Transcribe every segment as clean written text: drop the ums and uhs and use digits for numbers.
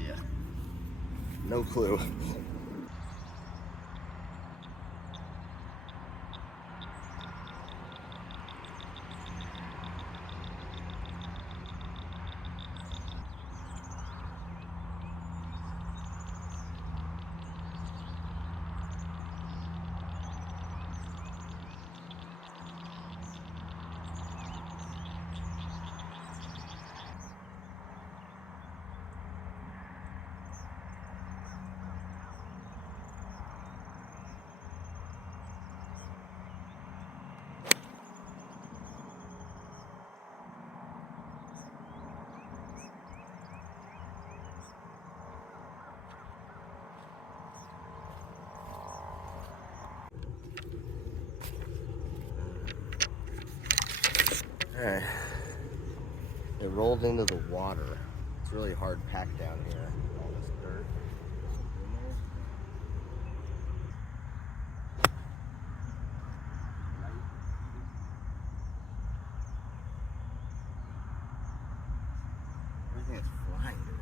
idea. No clue. Alright, it rolled into the water. It's really hard packed down here. All this dirt. Everything is flying today.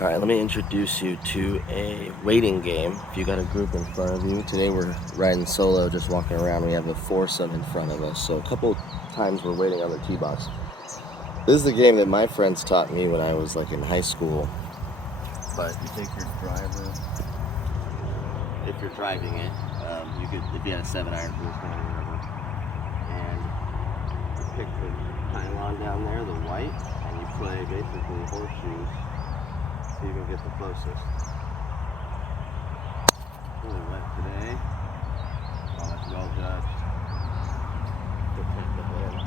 All right, let me introduce you to a waiting game. If you got a group in front of you, today we're riding solo, just walking around. We have a foursome in front of us, so a couple times we're waiting on the tee box. This is the game that my friends taught me when I was like in high school. But you take your driver, if you're driving it, you could, if you had a 7-iron full swing or whatever, and you pick the pylon down there, the white, and you play basically horseshoes. So you can get the closest. Really wet today. Oh, that's well judged. Protect the wind.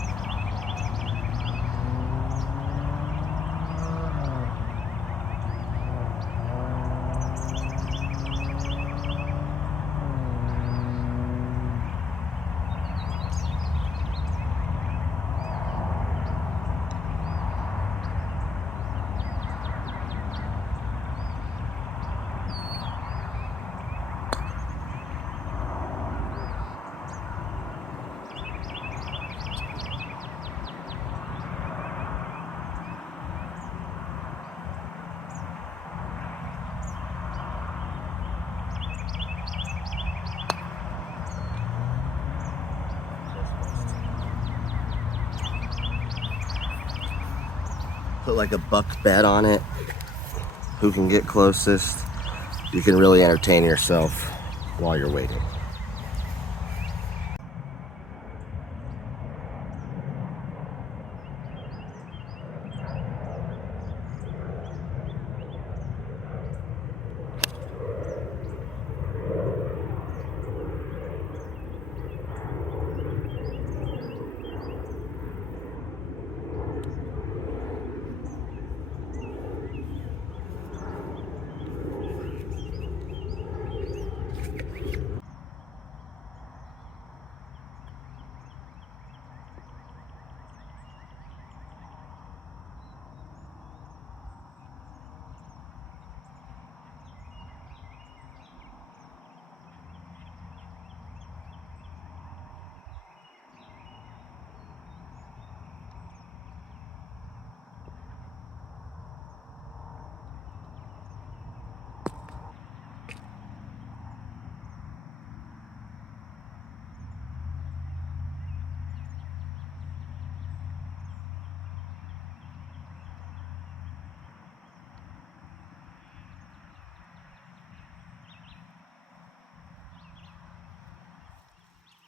Put like a buck bet on it. Who can get closest? You can really entertain yourself while you're waiting.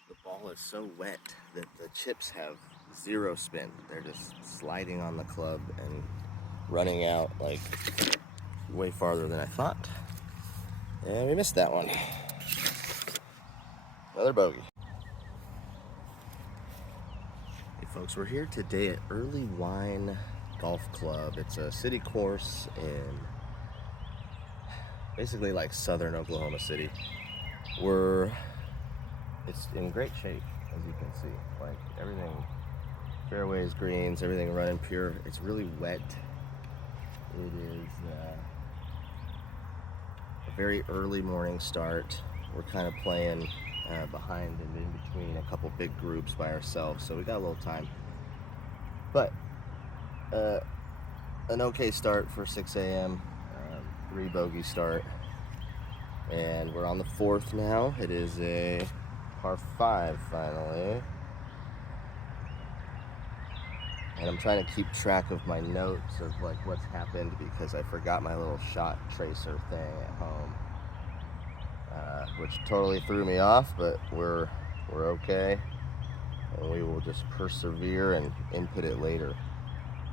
The ball is so wet that the chips have zero spin. They're just sliding on the club and running out like way farther than I thought. And we missed that one. Another bogey. If Folks, we're here today at Earlywine Golf Club. It's a city course in basically like southern Oklahoma City. It's in great shape, as you can see. Like everything, fairways, greens, everything running pure. It's really wet. It is a very early morning start. We're kind of playing behind and in between a couple big groups by ourselves, so we got a little time. But an okay start for 6 a.m. 3 bogey start, and we're on the fourth now. It is a par 5 finally, and I'm trying to keep track of my notes of like what's happened because I forgot my little shot tracer thing at home, which totally threw me off. But we're okay, and we will just persevere and input it later.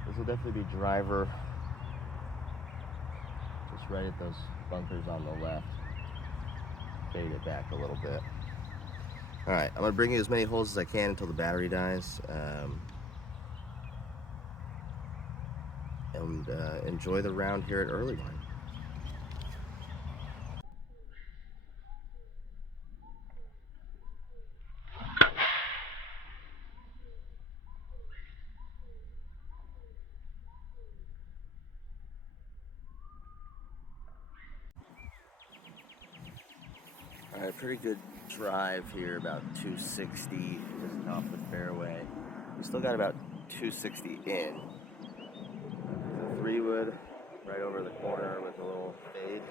This will definitely be driver, just right at those bunkers on the left. Fade it back a little bit. All right, I'm gonna bring you as many holes as I can until the battery dies, and enjoy the round here at Earlywine. All right, pretty good drive here, about 260 just off the fairway. We still got about 260 in. The 3-wood right over the corner with a little fade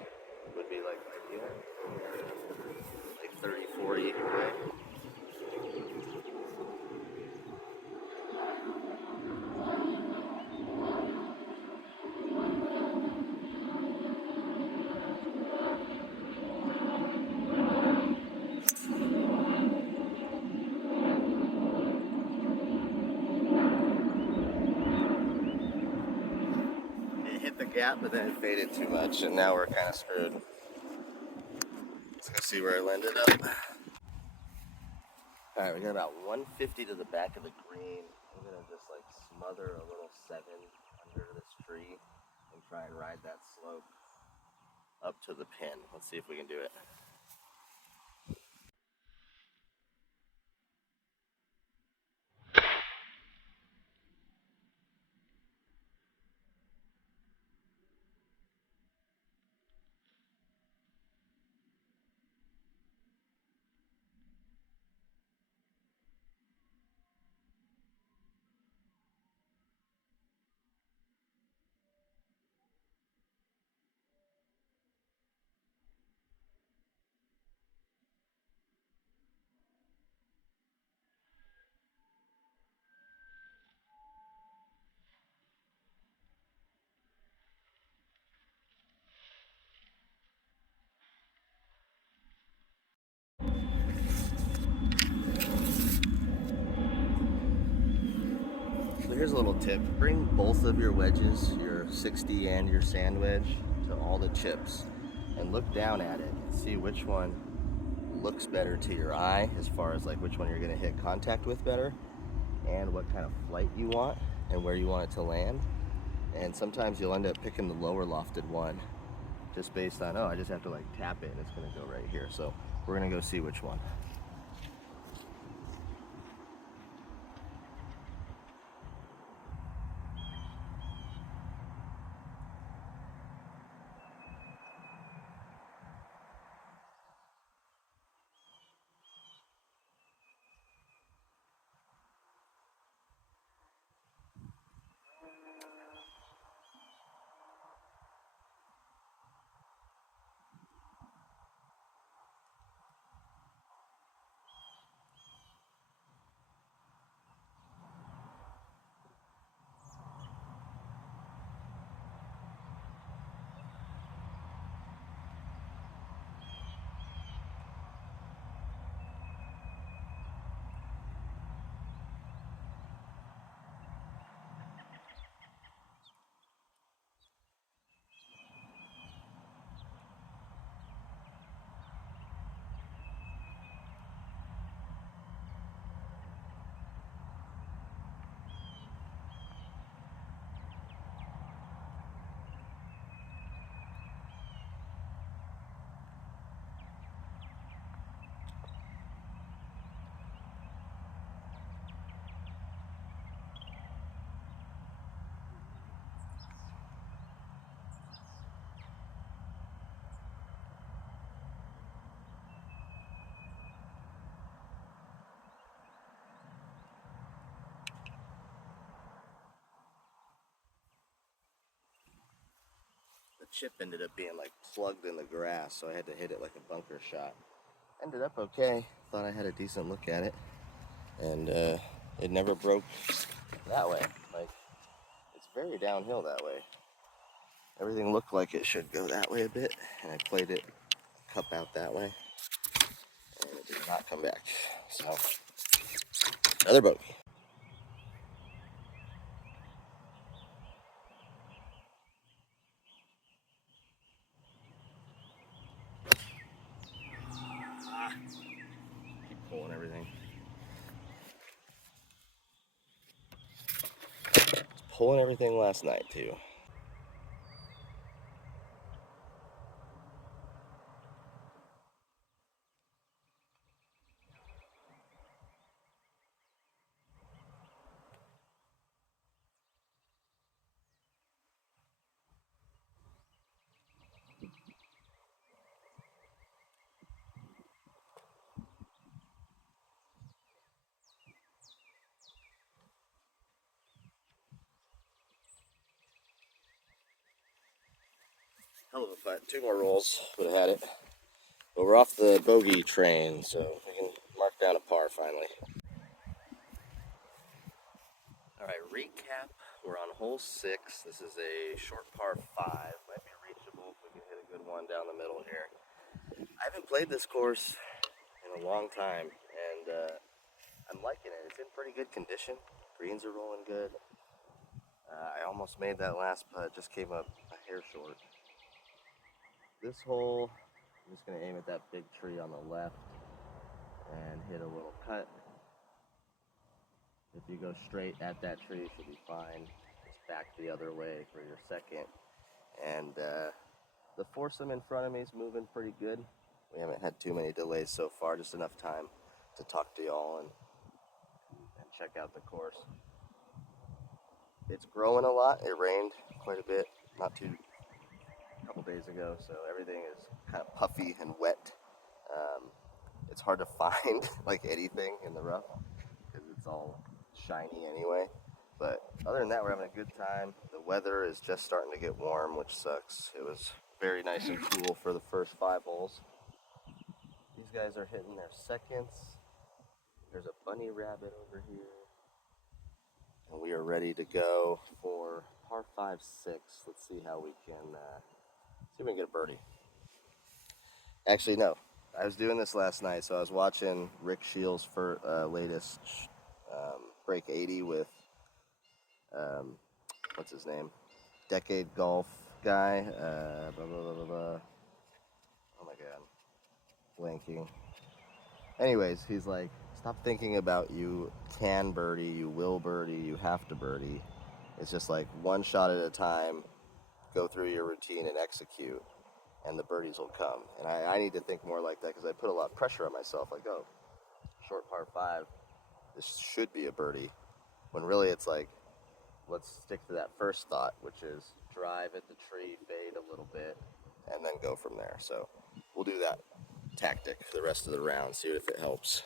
would be like ideal. Like 30, 40 either way. It hit the gap, but then it faded too much, and now we're kind of screwed. Let's go see where it landed up. All right, we got about 150 to the back of the green. I'm gonna just like smother a little 7 under this tree and try and ride that slope up to the pin. Let's see if we can do it. So here's a little tip. Bring both of your wedges, your 60 and your sand wedge, to all the chips and look down at it and see which one looks better to your eye as far as like which one you're gonna hit contact with better and what kind of flight you want and where you want it to land. And sometimes you'll end up picking the lower lofted one just based on, oh, I just have to like tap it and it's gonna go right here. So we're gonna go see which one. chip ended up being like plugged in the grass, so I had to hit it like a bunker shot. Ended up okay. Thought I had a decent look at it, and it never broke that way. Like, it's very downhill that way. Everything looked like it should go that way a bit, and I played it cup out that way, and it did not come back. So, another bogey. Keep pulling everything. Was pulling everything last night too. Hell of a putt. 2 more rolls would have had it. But we're off the bogey train, so we can mark down a par finally. Alright, recap. We're on hole 6. This is a short par 5. Might be reachable if we can hit a good one down the middle here. I haven't played this course in a long time, and I'm liking it. It's in pretty good condition. Greens are rolling good. I almost made that last putt, just came up a hair short. This hole, I'm just going to aim at that big tree on the left and hit a little cut. If you go straight at that tree, you should be fine. Just back the other way for your second. And the foursome in front of me is moving pretty good. We haven't had too many delays so far, just enough time to talk to y'all and check out the course. It's growing a lot. It rained quite a bit a couple days ago, so everything is kind of puffy and wet. It's hard to find like anything in the rough because it's all shiny anyway. But other than that, we're having a good time. The weather is just starting to get warm, which sucks. It was very nice and cool for the first 5 holes. These guys are hitting their seconds. There's a bunny rabbit over here. And we are ready to go for par 5-6. Let's see how we can see if we can get a birdie. Actually, no. I was doing this last night, so I was watching Rick Shields' latest break 80 with what's his name? Decade Golf guy. Blah, blah, blah, blah, blah. Oh my god. Blanking. Anyways, he's like, stop thinking about you can birdie, you will birdie, you have to birdie. It's just like one shot at a time, go through your routine and execute, and the birdies will come. And I need to think more like that because I put a lot of pressure on myself. Like, oh, short par 5, this should be a birdie. When really it's like, let's stick to that first thought, which is drive at the tree, fade a little bit, and then go from there. So we'll do that tactic for the rest of the round, see if it helps.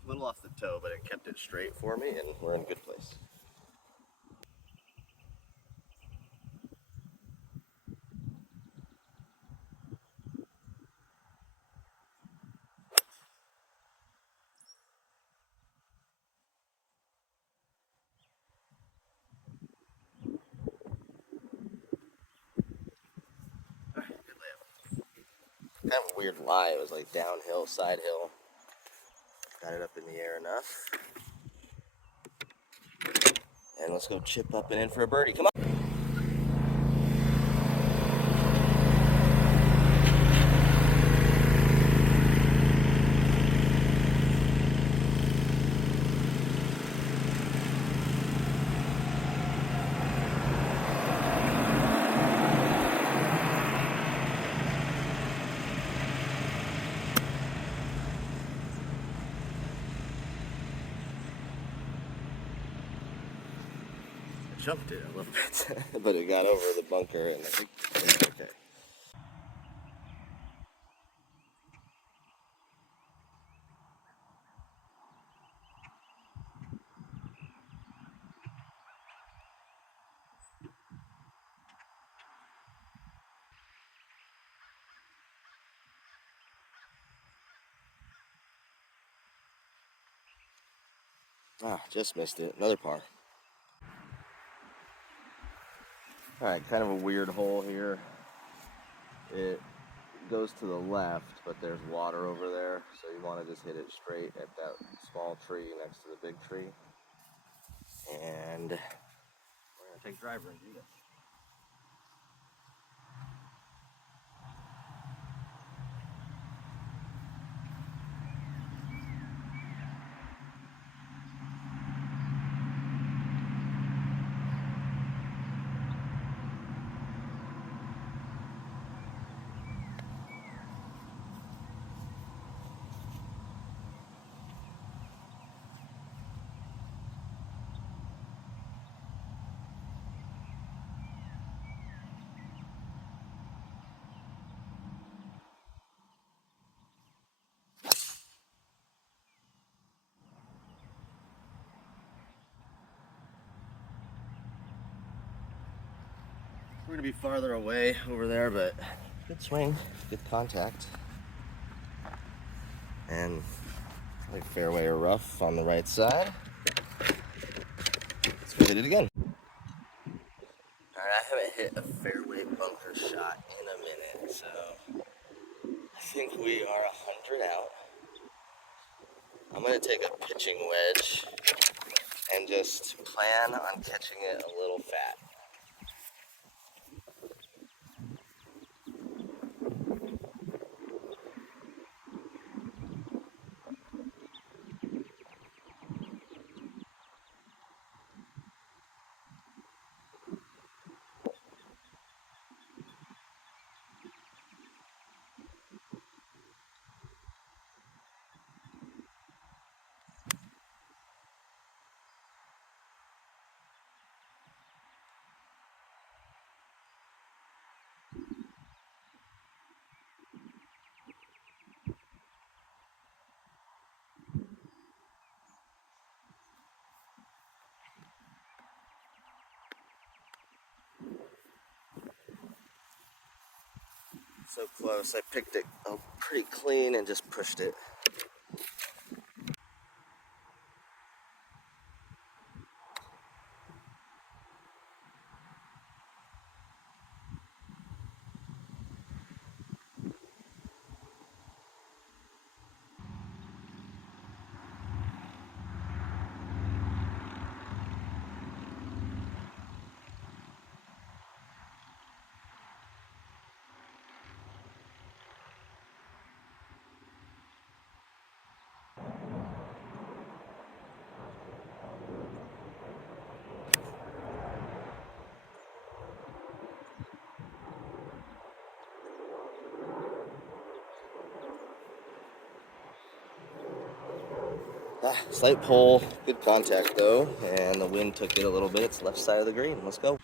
A little off the toe, but it kept it straight for me, and we're in a good place. Alright, good layup. Kind of a weird lie. It was like downhill, side hill. Got it up in the air enough. And let's go chip up and in for a birdie. Come on. jumped it a little bit, but it got over the bunker and I think it's okay. Ah, just missed it. Another par. Alright, kind of a weird hole here. It goes to the left, but there's water over there, so you want to just hit it straight at that small tree next to the big tree. And we're going to take driver and do this. We're going to be farther away over there, but good swing, good contact. And like fairway or rough on the right side. Let's go hit it again. Alright, I haven't hit a fairway bunker shot in a minute, so I think we are 100 out. I'm going to take a pitching wedge and just plan on catching it a little fat. So close, I picked it up pretty clean and just pushed it. Slight pull, good contact though, and the wind took it a little bit. It's left side of the green. Let's go.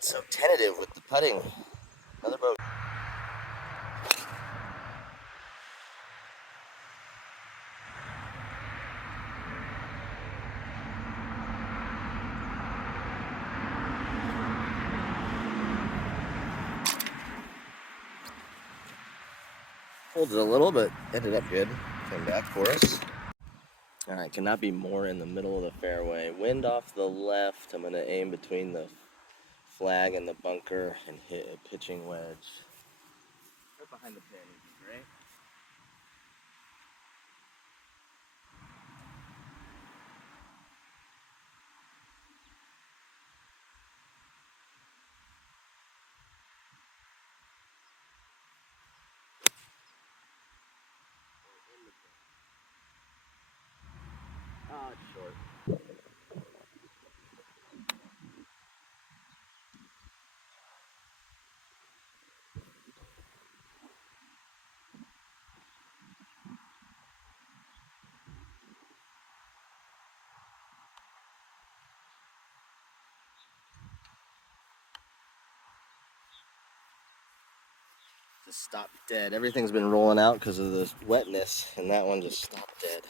So tentative with the putting. Another boat. Pulled it a little, but ended up good. Came back for us. All right, cannot be more in the middle of the fairway. Wind off the left. I'm gonna aim between the flag and the bunker and hit a pitching wedge. Right behind the pin would be great. Ah, it's short. Just stopped dead. Everything's been rolling out because of the wetness, and that one just stopped dead.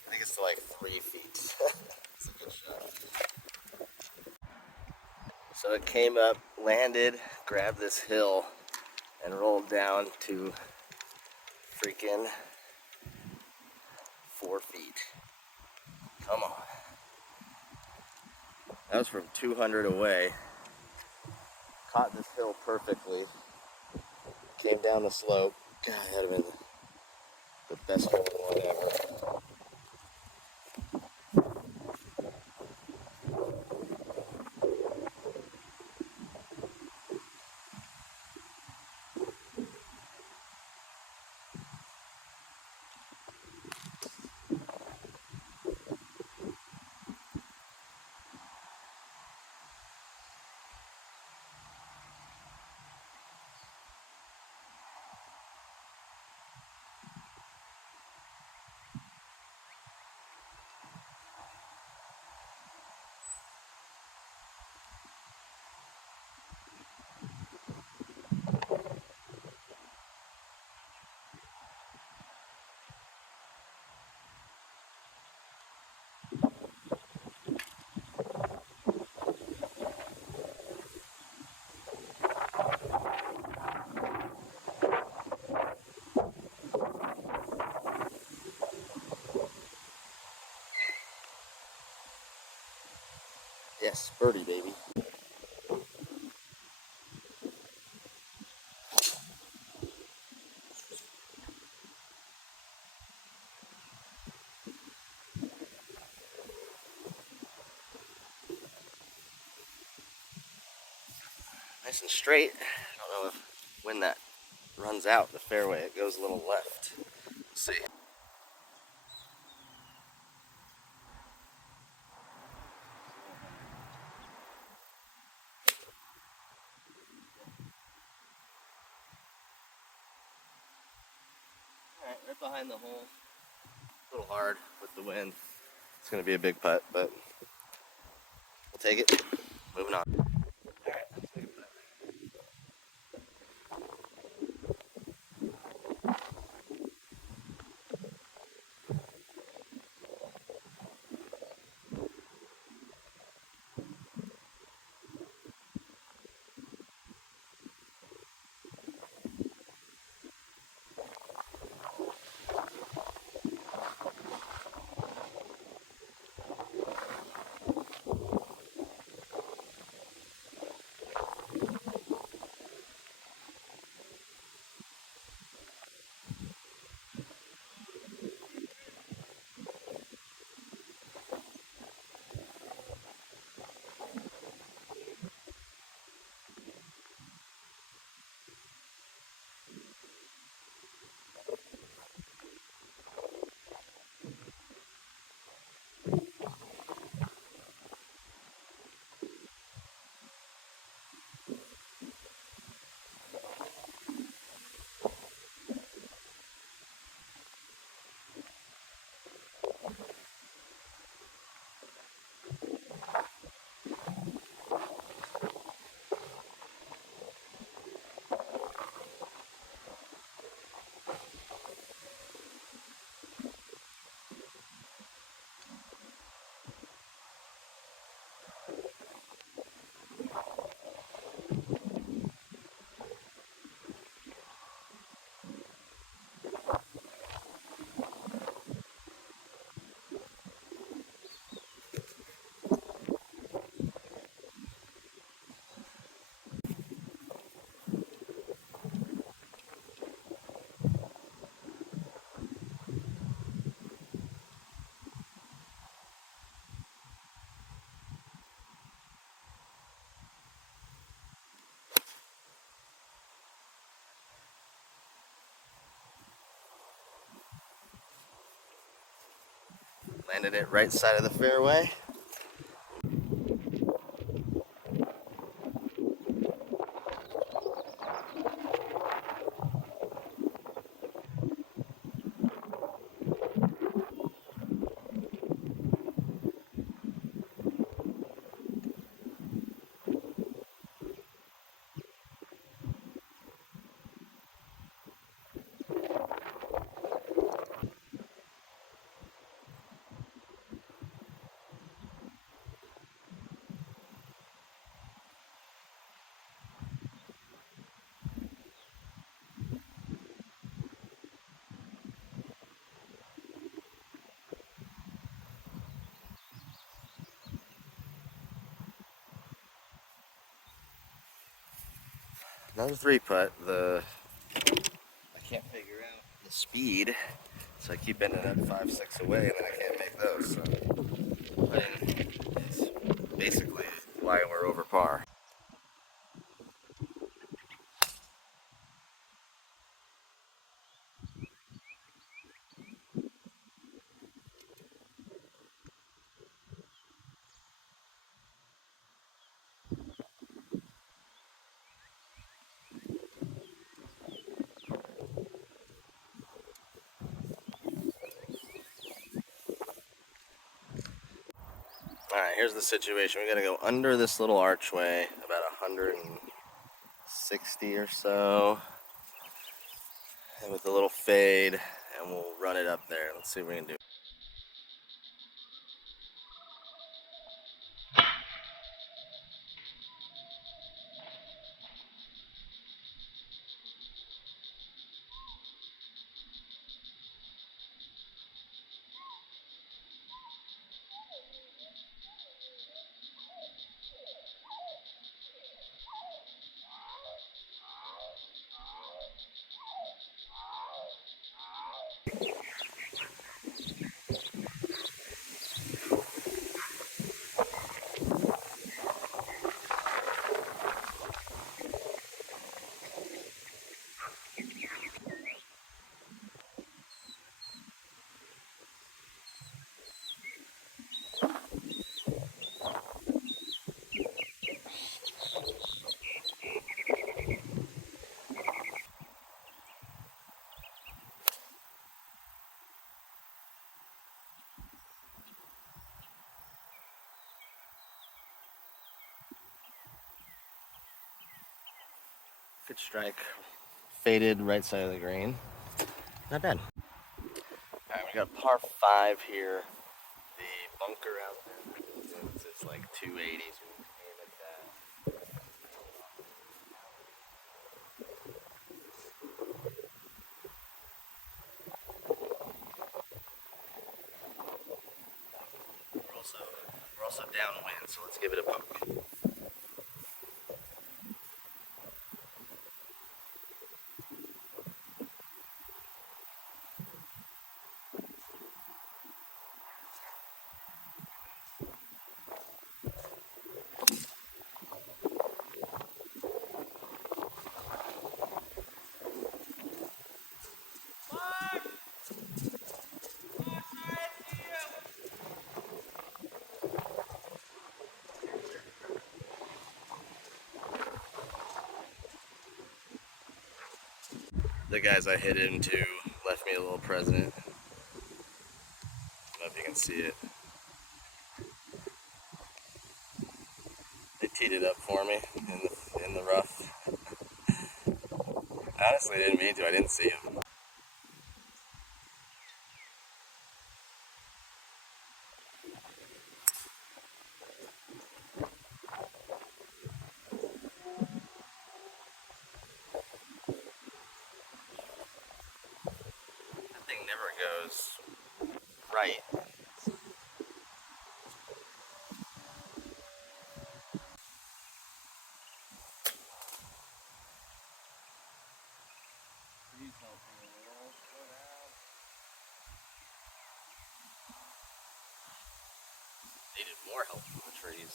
I think it's to like 3 feet. It's a good shot. So it came up, landed, grabbed this hill, and rolled down to freaking 4 feet. Come on. That was from 200 away. Caught this hill perfectly. Came down the slope. God, that'd have been the best hole in one ever. Yes, birdie, baby. Nice and straight. I don't know if when that runs out the fairway, it goes a little left. Let's see. Alright, right behind the hole. A little hard with the wind. It's going to be a big putt, but we'll take it. Moving on. Alright, let's make a putt. Landed it right side of the fairway. Another 3-putt. I can't figure out the speed, so I keep ending up 5-6 away, and then I can't make those. So putting is basically why we're over par. Alright, here's the situation. We gotta go under this little archway, about 160 or so, and with a little fade, and we'll run it up there. Let's see what we can do. Good strike. Faded right side of the green. Not bad. Alright, we got par 5 here. The bunker out there, since it's like 280, so we can aim at that. We're also downwind, so let's give it a poke. The guys I hit into left me a little present. I don't know if you can see it. They teed it up for me in the rough. Honestly, I didn't mean to. I didn't see him. That thing never goes right. Needed more help from the trees.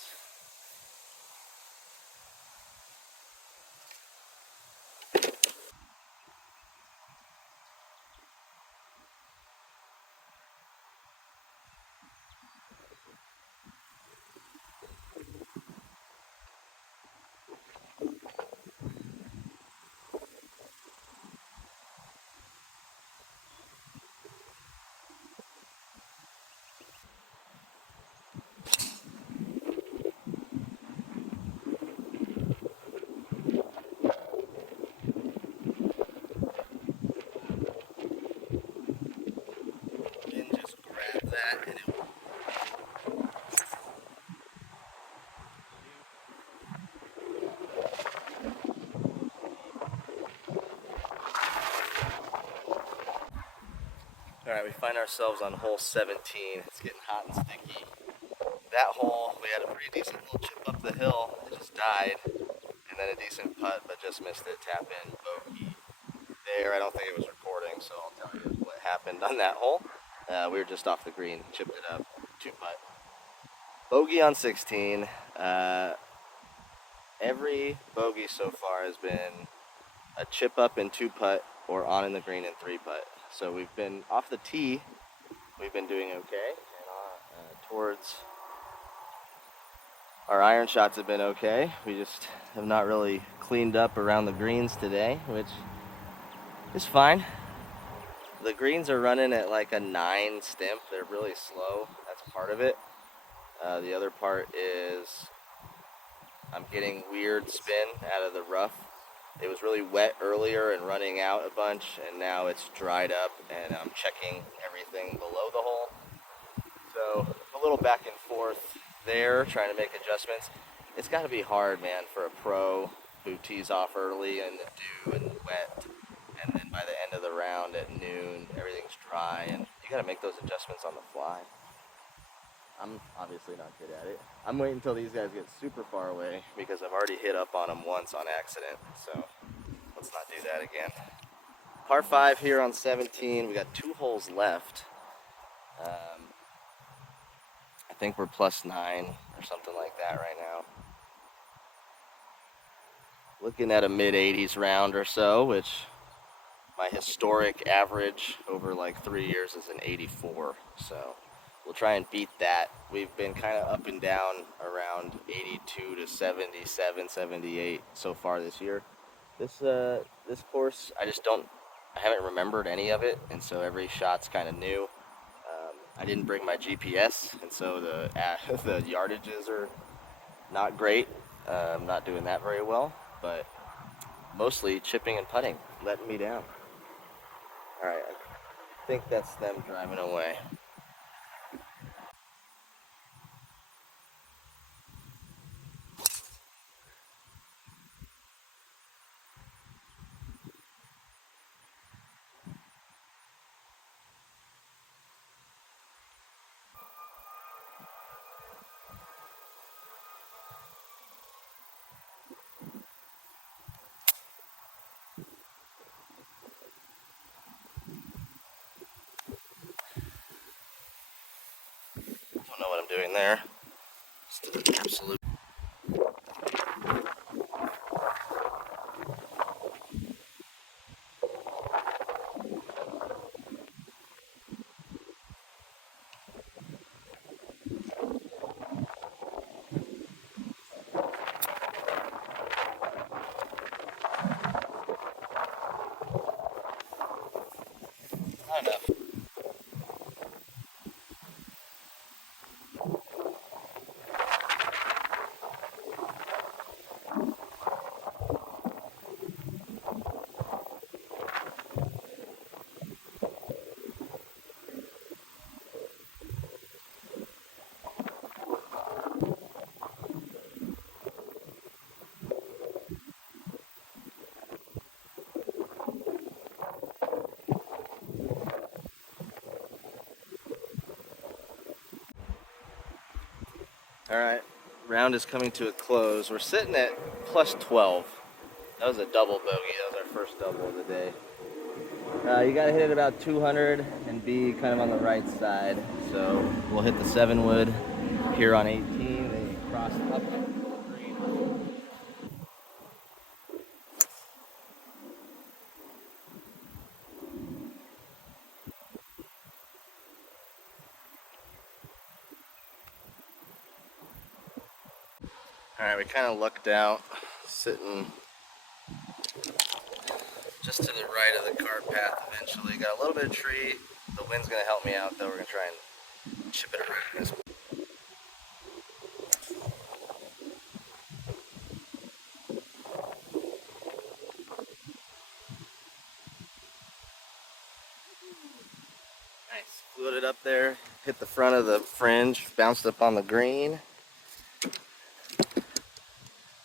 Alright, we find ourselves on hole 17. It's getting hot and sticky. That hole, we had a pretty decent little chip up the hill. It just died. And then a decent putt, but just missed it. Tap in, bogey there. I don't think it was recording, so I'll tell you what happened on that hole. We were just off the green, chipped it up, 2-putt. Bogey on 16. Every bogey so far has been a chip up in 2-putt or on in the green in 3-putt. So we've been off the tee, we've been doing okay, and towards our iron shots have been okay. We just have not really cleaned up around the greens today, which is fine. The greens are running at like a 9 stimp. They're really slow. That's part of it. The other part is I'm getting weird spin out of the rough. It was really wet earlier and running out a bunch, and now it's dried up and I'm checking everything below the hole. So a little back and forth there, trying to make adjustments. It's got to be hard, man, for a pro who tees off early in the dew and wet, and then by the end of the round at noon, everything's dry, and you got to make those adjustments on the fly. I'm obviously not good at it. I'm waiting until these guys get super far away because I've already hit up on them once on accident, so let's not do that again. Par 5 here on 17. We got 2 holes left. I think we're +9 or something like that right now. Looking at a mid-80s round or so, which my historic average over like 3 years is an 84. So we'll try and beat that. We've been kind of up and down around 82 to 77, 78 so far this year. This course, I haven't remembered any of it, and so every shot's kind of new. I didn't bring my GPS, and so the yardages are not great. I'm not doing that very well, but mostly chipping and putting, letting me down. All right, I think that's them driving away. Don't know what I'm doing there. Just an absolute. Not enough. All right, round is coming to a close. We're sitting at +12. That was a double bogey. That was our first double of the day. You got to hit it about 200 and be kind of on the right side. So we'll hit the 7-wood here on 18. Then you cross up the green. All right, we kind of lucked out, sitting just to the right of the cart path eventually. Got a little bit of tree. The wind's gonna help me out though. We're gonna try and chip it around this. Nice. Flew it up there, hit the front of the fringe, bounced up on the green.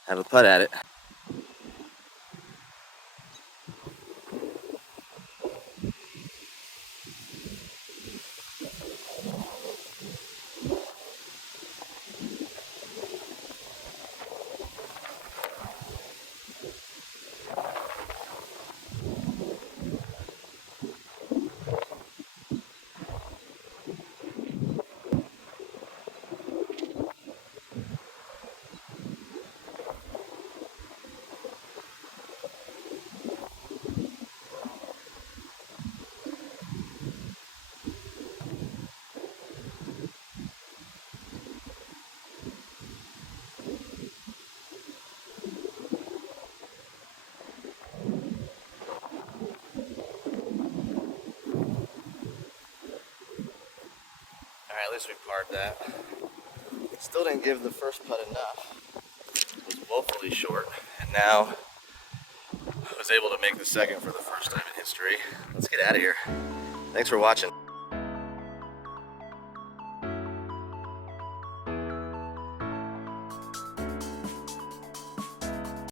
Have a putt at it. at least we parred that. Still didn't give the first putt enough. It was woefully short. And now I was able to make the second for the first time in history. Let's get out of here. Thanks for watching.